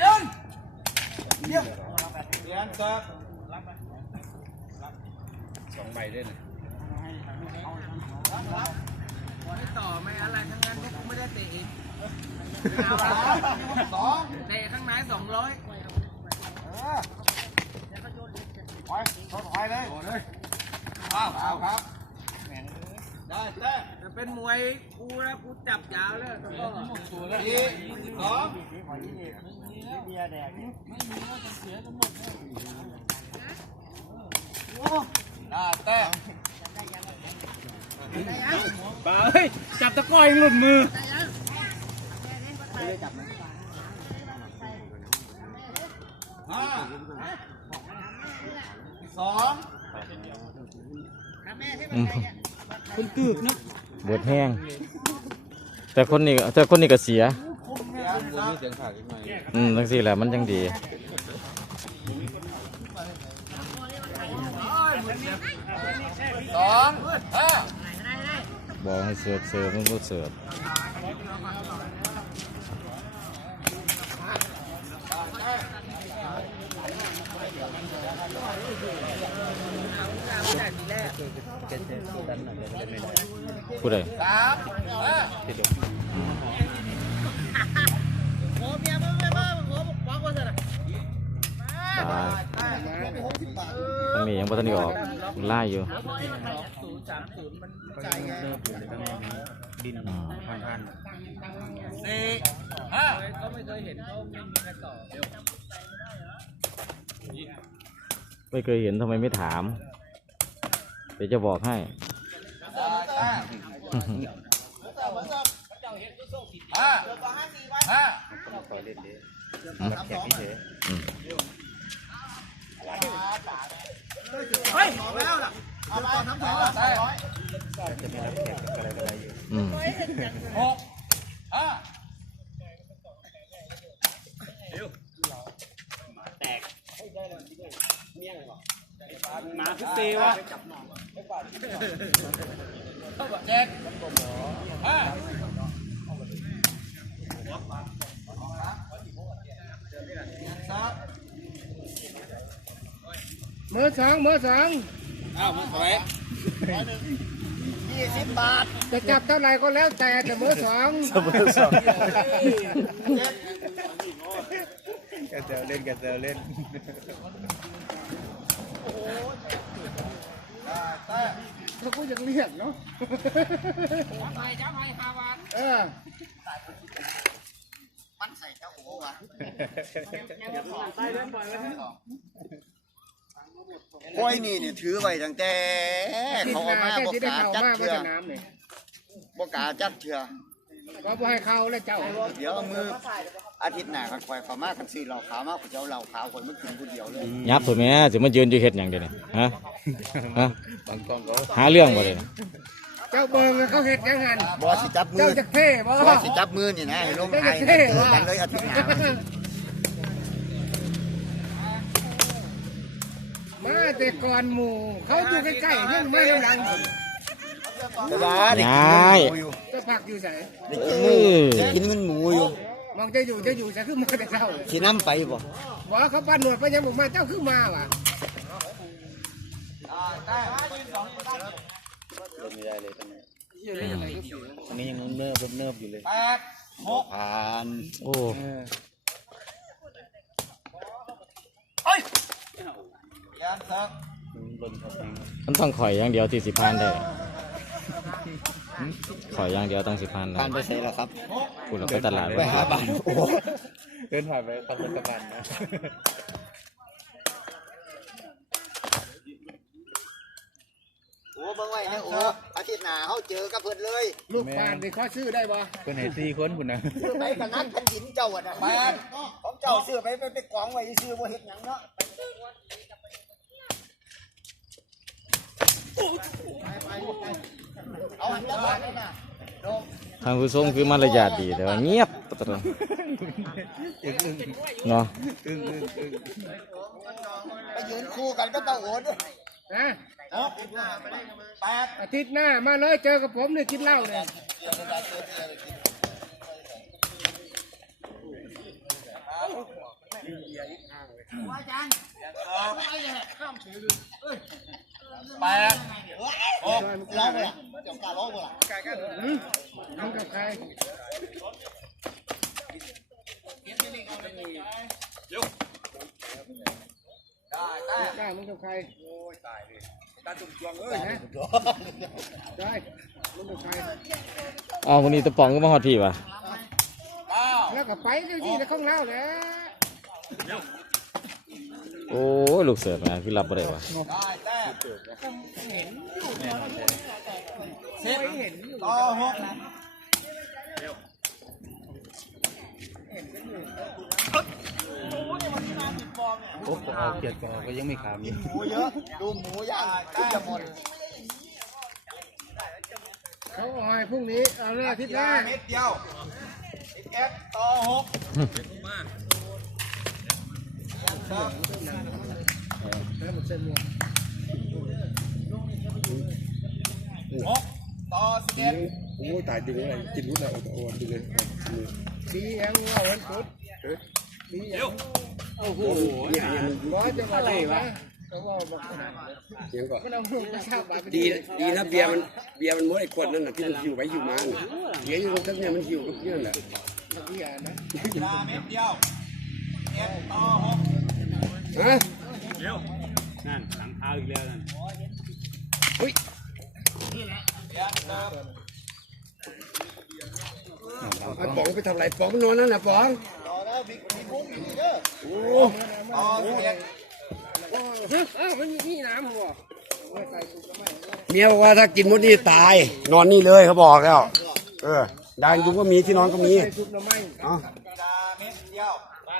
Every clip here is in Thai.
เดินเรียนเซิร์ฟสองใบด้วยนะไม่ต่อไม่อะไรทั้งนั้นพวกกูไม่ได้เตะเองสองเตะข้างในสองร้อยไปชนไปเลยเลยอ้าวเอาครับได้แต้มแต่ เป็นมวยกูแล้วกูจับยาวแล้วตะก้ออีกสองเบียร์แล้วไม่มีแล้วจะเสียทั้งหมดแล้วโอ้หน้าแต้มบ้าเฮ้ยจับตะก้อยหลุดมือห้าสองคุณตึกนะ บวดแห้ง แต่คนนี้แต่คนนี้ก็เสีย อืมทั้งสี่แหละมันยังดี สองห้าบอกให้เสิร์ฟเสิร์ฟมันก็เสิร์ฟ ผู้ใดสามห้าโอ้เมียมึงไม่เบิ่งโอ้บอกว่าสินะตายทั้งนี้ยังบ่ทันได้ออกไล่อยู่ศูนย์สามศูนย์มันใจไงดินอืมพันพันสี่ห้าเขาไม่เคยเห็นเขาไม่มีใครต่อไม่เคยเห็นทำไมไม่ถาม เดี๋ยวจะบอกให้ได้แต้มห้าห้าอืมเฮ้ยแล้วล่ะเอาไปทำสองแต้มอืมหกห้ามาคือตีวะ เจ็ดห้ามือสองมือสองอ้าวมึงถอยยี่สิบบาท จะจับเท่าไหร่ก็แล้วแต่แต่มือสองแกเซลเล่นแกเซลเล่น แล้วกูยังเรียกเนาะไปเจ้าไปฮาวานเออกล้วยนี่เนี่ยถือไว้ตั้งแต่ทิศเขาหเอาน้ามาแค่บที่ได้กาเข้าจัดมาก็เถื่อจะน้ำเนี่ยบกาจัดเถื่อ ก็บ่ให้เข้าแล้วเจ้าเดี๋ยวเอามืออาทิตย์หน้ากันคอยเขามากันซื้อเหล้าขาวมาผมจะเอาเหล้าขาวคนมากินคนเดียวเลยยับถูกไหมจะมายืนอยู่เฮ็ดหยังเดี๋ยวนี้ฮะฮะบางกล้องเขาหาเรื่องบ่เลยเจ้าเบิ่งเขาเห็ดยังหันบอสิจับมืเจ้าอจะเท่บ่บอสิจับมือนี่นะให้ลงเจ้าไอ้จะนะเท่เจอบ่กันเลยอาทิตย์หน้ามาแต่ก่อนหมู่เขาอยู่ใกล้ๆยังไม่กำลังแต่ว่า ได้ยกินายหมูอยู่จะพักอยู่ไสได้กินหมูได้กินเงินหมูอยู่มองจะอยู่จะอยู่จะขึ้นมาแต่เจ้าสิน้ำไปบ่บอกเขาปั้นหนวดไปยังบอกมาเจ้าขึ้นมาว่ะลงไม่ได้เลยตอนนี้ตอนนี้ยังเนิบเนิบอยู่เลยแปดหกผ่านโอ้เออเรียนเซิร์ฟลนเขาเองมันต้องข่อยอย่างเดียวที่สิพานได้ ข่อยอย่างเดียวต้องสิพานได้ผ่านไปใส่แล้วครับพูดเราไปตลาดไปหาบ้านโอ้เดินผ่านไปตะกุนตะกันนะโหเบิ่งไว้นะโอ้อาทิตย์หน้าเฮาเจอกับเพิ่นเลย ลูกบ้านไปขอซื้อได้บ่คนไหนตีคนคุณนะซื้อไปกับนั้นแผ่นดินเจ้าอะนะแม่ของเจ้าซื้อไปไปกองไว้ซื้อบ่เฮ็ดหยังเนาะ เอาอันละบา ทเลยนะทางผู้ชมคือมารยาทดีแต่ว่าเงียบปะตะเนาะไปยืนคู่กันก็ต้องโอนด้วยนะหกแปดอาทิตย์หน้ามาเลยเจอกับผมเนี่ยกินเหล้าเนี่ย แปดหกร้องเลยเจงการร้องเลยมึงกับใครได้แต้มกล้ามึงกับใครโอ้ยตายเลยตาจุ่มจวงเอ้ยได้มึงกับใครอ๋อวันนี้ตะปองก็มาฮอดพี่ป่ะแล้วก็ไปเดี๋ยวนี้แล้วข้างเล่าแล้ว โอ้ยลูกเสือมาคือรับบ่ได้วะได้แต้มสิบต่อหกโอ้เอาเกียรติกอก็ยังไม่ขามอยู่หมูเยอะดูหมูย่างขึ้นจะหมดเขาออยพรุ่งนี้เอาเรื่องอาทิตย์หน้าเม็ดเดียวสิบเอ็ดต่อหกแล้วมันเส้น หกต่อสิบเอ็ดโอ้ยตายดึงอะไรกินวุ้นอะไรโอ้โหดึงเลยดีแองว่าวันพุธดีแองโอ้โหร้อยจะมาอะไรวะเขาว่าบอกขนาดนั้นเสียงก่อนดีดีนะเบียร์มันเบียร์มันมดไอ้ขวดนั่นน่ะที่มันหิวไปหิวมาน่ะเบียร์อยู่ตรงนั้นเนี่ยมันหิวกับเพื่อนแหละที่อ่านนะกีฬาเม็ดเดียวเอ็ดต่อหก ฮะนั่นหลังเท้าอีกแล้วนั่นเปลี่ยนเติมไอ้ป๋องไปทำอะไรป๋องมันนอนนั่นน่ะป๋องรอแล้วบิ๊กมีมุ้งอยู่นี่เด้อโอ้ต่อสิบเอ็ดอ้าวมันมีที่น้ำหัวใส่ถุงก็ไม่เมียบอกว่าถ้ากินมดนี่ตาย นอนนี่เลยเขาบอกแล้ว เออดางยุงก็มีที่นอนก็มีใส่ถุงน้ำไม่เอ้ากีฬา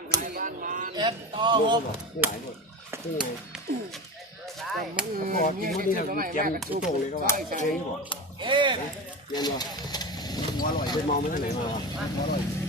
เม็ดเดียวเอ็ดต่อหกพอกินมดนี่แล้วแกมตุ้งเลยก็ว่าใช่บอกเอ็ดเย็นวะหัวอร่อยไปมองมันที่ไหนมาหัวลอย